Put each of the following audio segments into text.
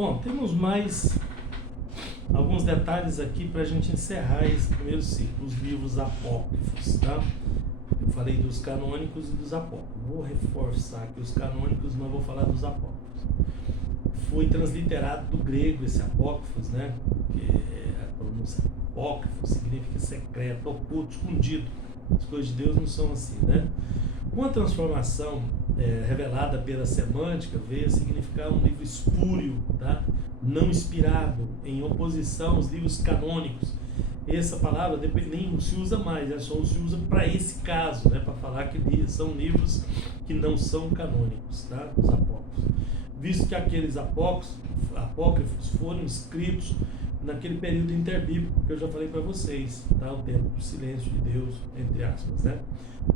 Bom, temos mais alguns detalhes aqui para a gente encerrar esse primeiro ciclo, os livros apócrifos, tá? Eu falei dos canônicos e dos apócrifos. Vou reforçar aqui os canônicos, mas vou falar dos apócrifos. Foi transliterado do grego esse apócrifos, né? Que a pronúncia apócrifo significa secreto, oculto, escondido. As coisas de Deus não são assim, né? Com a transformação revelada pela semântica, veio a significar um livro espúrio, tá? Não inspirado, em oposição aos livros canônicos. Essa palavra nem se usa mais, só se usa para esse caso, né? Para falar que são livros que não são canônicos, tá? Os apócrifos. Visto que aqueles apócrifos foram escritos naquele período interbíblico que eu já falei para vocês, tá? O tempo do silêncio de Deus, entre aspas, né?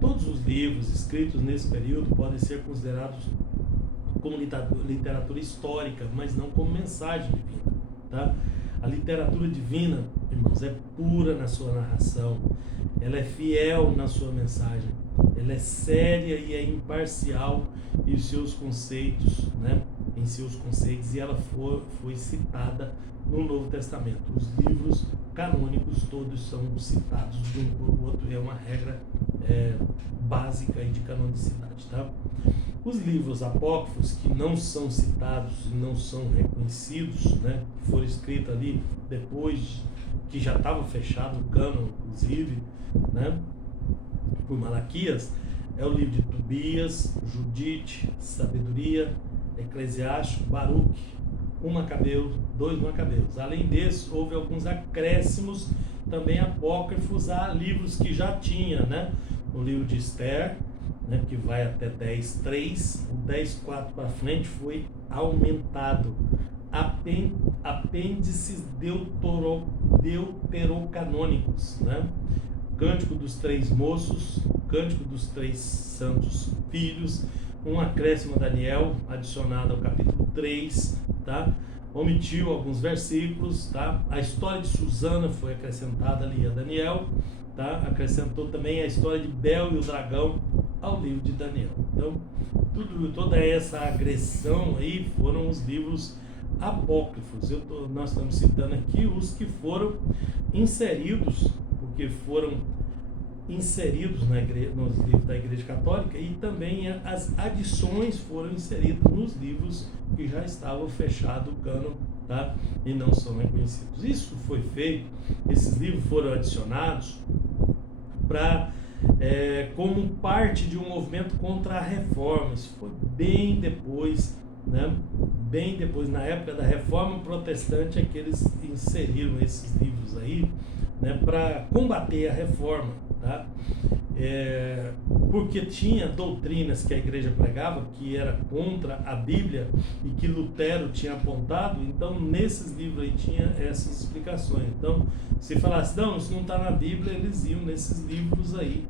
Todos os livros escritos nesse período podem ser considerados como literatura histórica, mas não como mensagem divina, tá? A literatura divina, irmãos, é pura na sua narração, ela é fiel na sua mensagem, ela é séria e é imparcial em seus conceitos, né? Em seus conceitos, e ela foi citada no Novo Testamento. Os livros canônicos todos são citados de um por outro, e é uma regra básica de canonicidade, tá? Os livros apócrifos que não são citados e não são reconhecidos, né, que foram escritos ali depois que já estava fechado o cânon, inclusive, né, por Malaquias, é o livro de Tobias, Judite, Sabedoria, Eclesiástico, Baruque, 1 Macabeu, 2 Macabeus. Além desse, houve alguns acréscimos também apócrifos a livros que já tinha, né? O livro de Esther, né, que vai até 10.3, o 10.4 para frente foi aumentado. Apêndices deuterocanônicos, né? Cântico dos Três Moços, Cântico dos Três Santos Filhos, um acréscimo a Daniel, adicionado ao capítulo 3, tá? Omitiu alguns versículos, tá? A história de Susana foi acrescentada ali a Daniel, tá? Acrescentou também a história de Bel e o dragão ao livro de Daniel. Então, toda essa agressão aí foram os livros apócrifos. Nós estamos citando aqui os que foram inseridos, porque foram inseridos nos livros da Igreja Católica, e também as adições foram inseridas nos livros que já estavam fechados o cânon, tá? E não são reconhecidos. Isso foi feito, esses livros foram adicionados como parte de um movimento contra a reforma. Isso foi bem depois, né? Bem depois, na época da Reforma Protestante, é que eles inseriram esses livros aí, né, para combater a reforma, tá? Porque tinha doutrinas que a igreja pregava que era contra a Bíblia e que Lutero tinha apontado. Então nesses livros aí tinha essas explicações. Então, se falasse, não, isso não está na Bíblia, eles iam nesses livros aí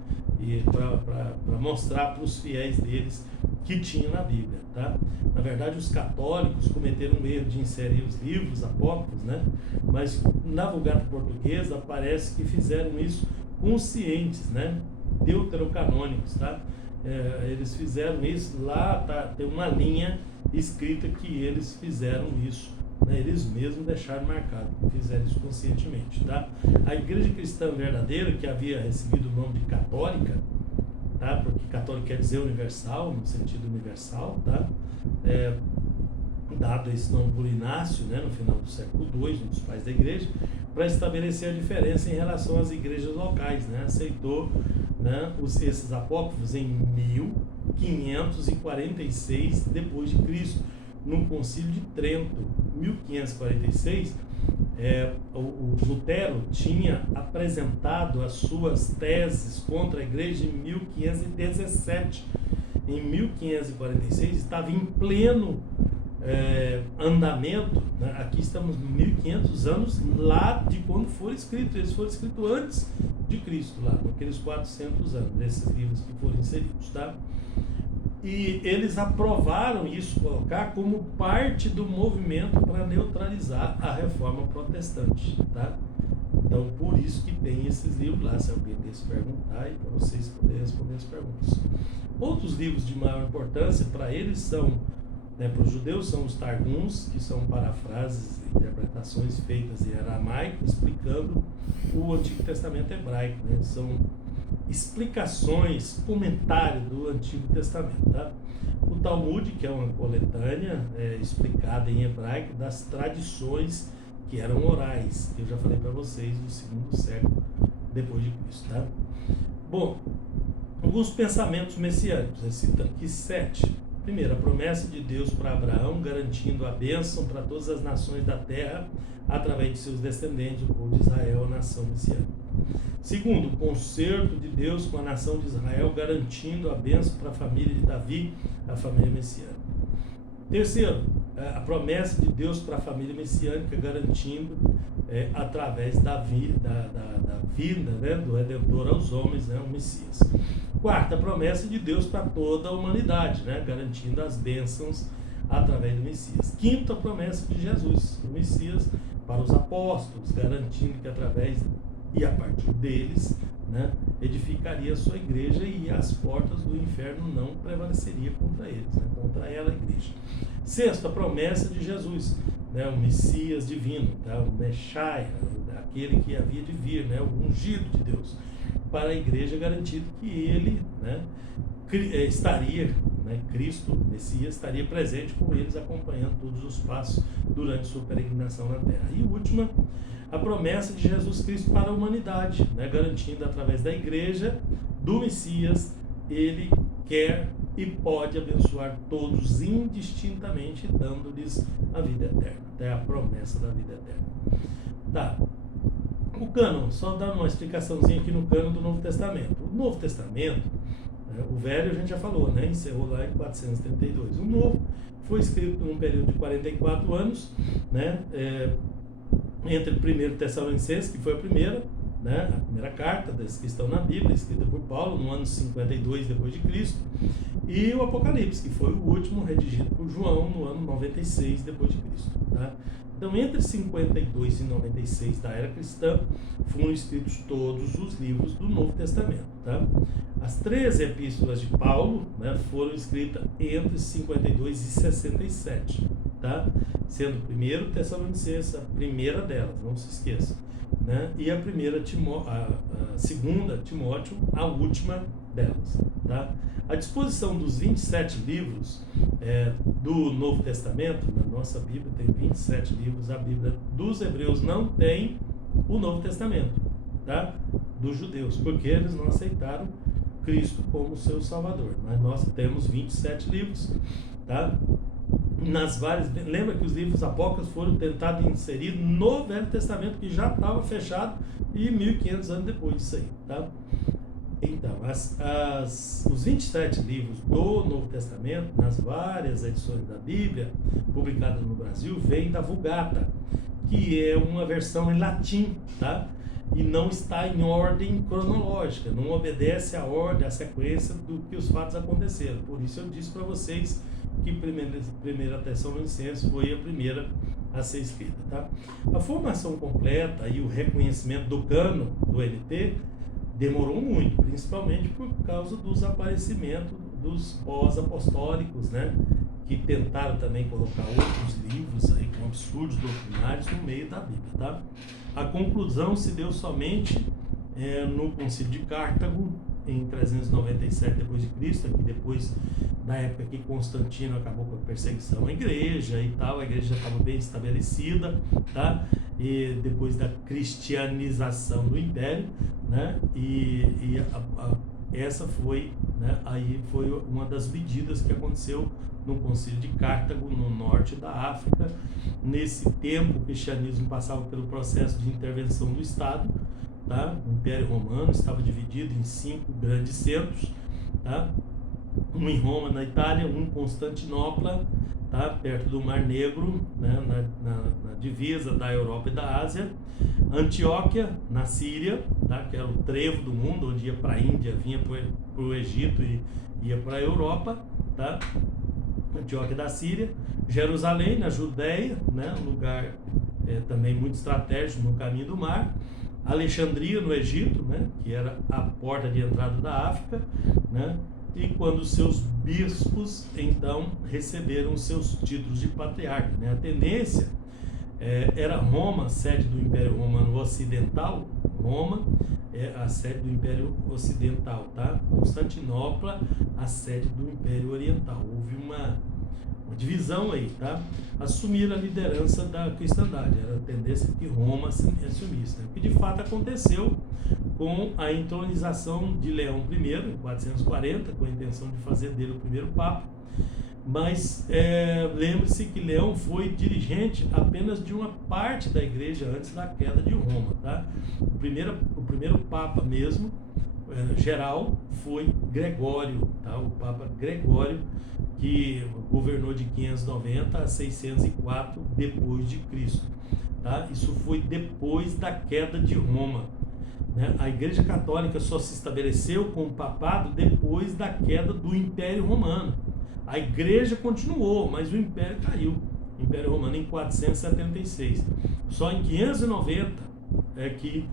para mostrar para os fiéis deles que tinha na Bíblia, tá? Na verdade, os católicos cometeram um erro de inserir os livros apócrifos, né? Mas na Vulgata Portuguesa aparece que fizeram isso conscientes, né? Deuterocanônicos, tá? Eles fizeram isso lá, tá? Tem uma linha escrita que eles fizeram isso, né? Eles mesmos deixaram marcado, fizeram isso conscientemente, tá? A Igreja Cristã Verdadeira, que havia recebido o nome de católica, tá? Porque católico quer dizer universal, no sentido universal, tá? Dado esse nome por Inácio, né, no final do século II, um dos pais da igreja, para estabelecer a diferença em relação às igrejas locais, né? Aceitou, né, esses apócrifos em 1546 depois de Cristo, no Concílio de Trento, 1546. O Lutero tinha apresentado as suas teses contra a igreja em 1517. Em 1546 estava em pleno andamento, né? Aqui estamos 1500 anos lá de quando foram escritos. Eles foram escritos antes de Cristo, lá naqueles 400 anos, desses livros que foram inseridos, tá? E eles aprovaram isso, colocar como parte do movimento para neutralizar a reforma protestante, tá? Então, por isso que tem esses livros lá, se alguém desse perguntar, e para vocês poderem responder as perguntas. Outros livros de maior importância para eles são né, para os judeus são os Targums, que são parafrases, interpretações feitas em aramaico, explicando o Antigo Testamento hebraico, né? São explicações, comentário do Antigo Testamento, tá? O Talmud, que é uma coletânea explicada em hebraico das tradições que eram orais, que eu já falei para vocês, do segundo século depois de Cristo, tá? Bom, alguns pensamentos messiânicos, eu cito aqui 7. Primeiro, a promessa de Deus para Abraão, garantindo a bênção para todas as nações da terra, através de seus descendentes, o povo de Israel, a nação messiânica. Segundo, o concerto de Deus com a nação de Israel, garantindo a bênção para a família de Davi, a família messiânica. Terceiro, a promessa de Deus para a família messiânica, garantindo através da vinda, né, do Redentor aos homens, né, o Messias. Quarta, a promessa de Deus para toda a humanidade, né, garantindo as bênçãos através do Messias. Quinta, a promessa de Jesus, o Messias, para os apóstolos, garantindo que através e a partir deles, né, edificaria a sua igreja e as portas do inferno não prevaleceriam contra eles, né, contra ela, a igreja. Sexto, a promessa de Jesus, né, o Messias divino, tá, o Messias, aquele que havia de vir, né, o ungido de Deus, para a igreja, garantido que ele, né, estaria, né, Cristo, o Messias, estaria presente com eles, acompanhando todos os passos durante sua peregrinação na terra. E última, a promessa de Jesus Cristo para a humanidade, né, garantindo através da igreja, do Messias, ele quer e pode abençoar todos indistintamente, dando-lhes a vida eterna, até a promessa da vida eterna. Tá. O cânon, só dando uma explicaçãozinha aqui no cânon do Novo Testamento. O Novo Testamento, o Velho a gente já falou, né, encerrou lá em 432. O Novo foi escrito num período de 44 anos, né, entre 1 Tessalonicenses, que foi a primeira carta das que estão na Bíblia, escrita por Paulo no ano 52 depois de Cristo, e o Apocalipse, que foi o último, redigido por João no ano 96 depois de Cristo, tá? Então, entre 52 e 96 da era cristã, foram escritos todos os livros do Novo Testamento, tá? As 13 epístolas de Paulo, né, foram escritas entre 52 e 67, tá? Sendo 1 Tessalonicenses a primeira delas, não se esqueça, né? E a segunda Timóteo, a última delas, tá? A disposição dos 27 livros do Novo Testamento, na nossa Bíblia tem 27 livros, a Bíblia dos hebreus não tem o Novo Testamento, tá? Dos judeus, porque eles não aceitaram Cristo como seu Salvador, mas nós temos 27 livros, tá? Lembra que os livros apócrifos foram tentados inserir no Velho Testamento, que já estava fechado, e 1500 anos depois disso aí, tá? Então, os 27 livros do Novo Testamento, nas várias edições da Bíblia publicadas no Brasil, vêm da Vulgata, que é uma versão em latim, tá? E não está em ordem cronológica, não obedece à ordem, à sequência do que os fatos aconteceram. Por isso eu disse para vocês que 1 Tessalonicenses foi a primeira a ser escrita, tá? A formação completa e o reconhecimento do cânon do NT demorou muito, principalmente por causa dos aparecimentos dos pós-apostólicos, né? Que tentaram também colocar outros livros aí com absurdos doutrinários no meio da Bíblia, tá? A conclusão se deu somente no Concílio de Cartago, em 397 depois de Cristo, aqui depois da época que Constantino acabou com a perseguição à igreja e tal, a igreja já estava bem estabelecida, tá? E depois da cristianização do Império, né? Essa foi, né? Aí foi uma das medidas que aconteceu no Concílio de Cartago, no norte da África. Nesse tempo, o cristianismo passava pelo processo de intervenção do Estado, tá? O Império Romano estava dividido em 5 grandes centros, tá? Um em Roma, na Itália, um em Constantinopla, tá? Perto do Mar Negro, né? na divisa da Europa e da Ásia. Antioquia, na Síria, tá? Que era o trevo do mundo, onde ia para a Índia, vinha para o Egito e ia para a Europa, tá? Antioquia da Síria. Jerusalém, na Judéia, né? Um lugar também muito estratégico no caminho do mar. Alexandria, no Egito, né? Que era a porta de entrada da África, né? e quando seus bispos então receberam seus títulos de patriarca, né? A tendência era Roma, sede do Império Romano Ocidental. Roma é a sede do Império Ocidental, tá? Constantinopla, a sede do Império Oriental. Houve uma divisão aí, tá? Assumir a liderança da cristandade, era a tendência que Roma assumisse, né? O que de fato aconteceu com a entronização de Leão I, em 440, com a intenção de fazer dele o primeiro papa. Mas lembre-se que Leão foi dirigente apenas de uma parte da igreja antes da queda de Roma, tá? O primeiro papa mesmo, geral, foi Gregório, tá? O Papa Gregório, que governou de 590 a 604 depois de Cristo, tá? Isso foi depois da queda de Roma, né? A Igreja Católica só se estabeleceu com o papado depois da queda do Império Romano. A igreja continuou, mas o império caiu. O Império Romano em 476. Só em 590 é que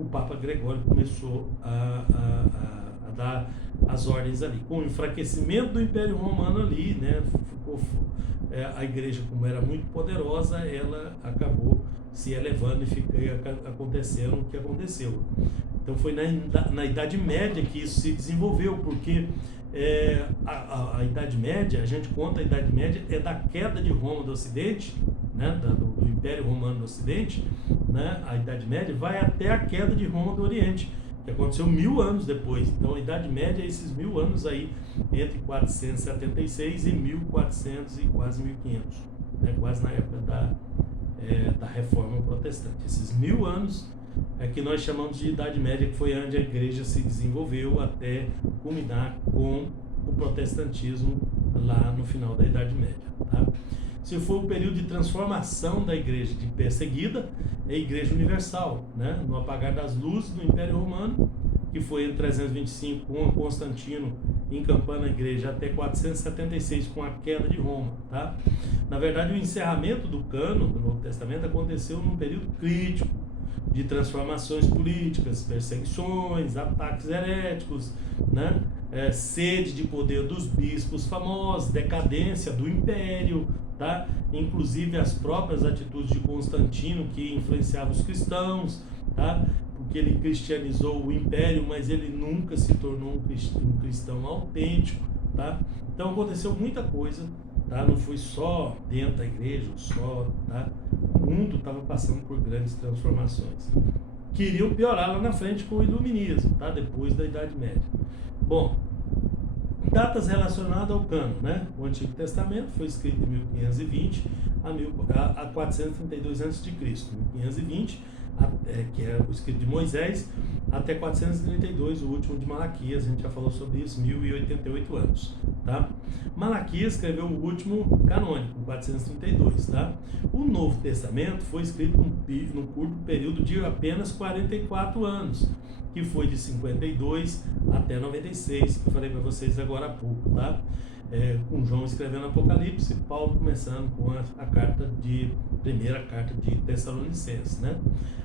o Papa Gregório começou a dar as ordens ali. Com o enfraquecimento do Império Romano ali, né, a igreja, como era muito poderosa, ela acabou se elevando e acontecendo o que aconteceu. Então foi na Idade Média que isso se desenvolveu, porque a Idade Média, a gente conta a Idade Média, é da queda de Roma do Ocidente, né, do Império Romano do Ocidente, né, a Idade Média vai até a queda de Roma do Oriente, que aconteceu 1000 anos depois. Então a Idade Média é esses 1000 anos aí, entre 476 e 1400 e quase 1500, né, quase na época da Reforma Protestante. Esses 1000 anos é que nós chamamos de Idade Média, que foi onde a igreja se desenvolveu até culminar com o protestantismo lá no final da Idade Média, tá? Se for o período de transformação da igreja de perseguida, é a Igreja Universal, né? No apagar das luzes do Império Romano, que foi em 325 com Constantino encampando a igreja até 476 com a queda de Roma, tá? Na verdade, o encerramento do cânon do Novo Testamento aconteceu num período crítico de transformações políticas, perseguições, ataques heréticos, né? Sede de poder dos bispos famosos, decadência do império, tá? Inclusive as próprias atitudes de Constantino que influenciavam os cristãos, tá? Porque ele cristianizou o império, mas ele nunca se tornou um cristão autêntico, tá? Então aconteceu muita coisa, tá? Não foi só dentro da igreja, tá? O mundo estava passando por grandes transformações. Queriam piorar lá na frente com o iluminismo, tá? Depois da Idade Média. Bom, datas relacionadas ao cânon, né? O Antigo Testamento foi escrito em 1520 a 432 a.C. 1520, que é o escrito de Moisés, até 432, o último de Malaquias, a gente já falou sobre isso, 1088 anos, tá? Malaquias escreveu o último canônico, 432, tá? O Novo Testamento foi escrito num curto período de apenas 44 anos, que foi de 52 até 96, que eu falei para vocês agora há pouco, tá? Com João escrevendo Apocalipse, Paulo começando com a primeira carta de Tessalonicenses, né?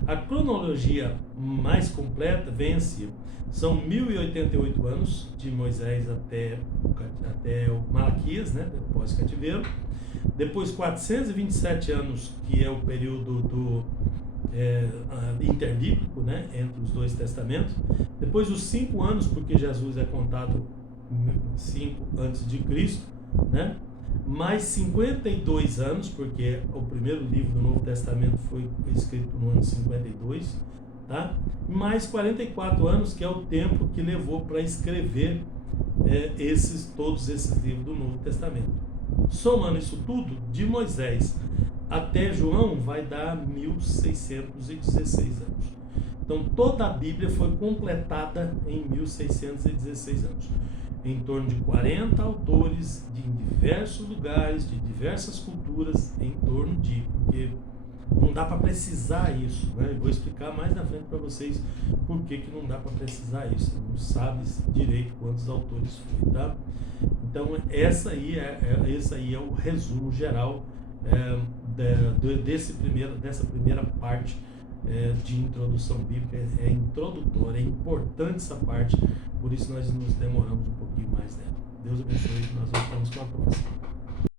A cronologia mais completa vence, são 1088 anos de Moisés até o Malaquias, né? Pós-cativeiro. Depois 427 anos, que é o período interbíblico, né? Entre os dois testamentos. Depois os 5 anos, porque Jesus é contado 5 antes de Cristo, né? Mais 52 anos, porque o primeiro livro do Novo Testamento foi escrito no ano 52, tá? Mais 44 anos, que é o tempo que levou para escrever todos esses livros do Novo Testamento. Somando isso tudo, de Moisés até João, vai dar 1616 anos. Então toda a Bíblia foi completada em 1616 anos. Em torno de 40 autores de diversos lugares, de diversas culturas, porque não dá para precisar isso, né? Eu vou explicar mais na frente para vocês por que não dá para precisar isso. Não sabe direito quantos autores foi, tá? Então esse aí é o resumo geral dessa primeira parte de introdução bíblica, é introdutória, é importante essa parte, por isso nós nos demoramos um pouquinho mais nela. Deus abençoe, nós voltamos com a próxima.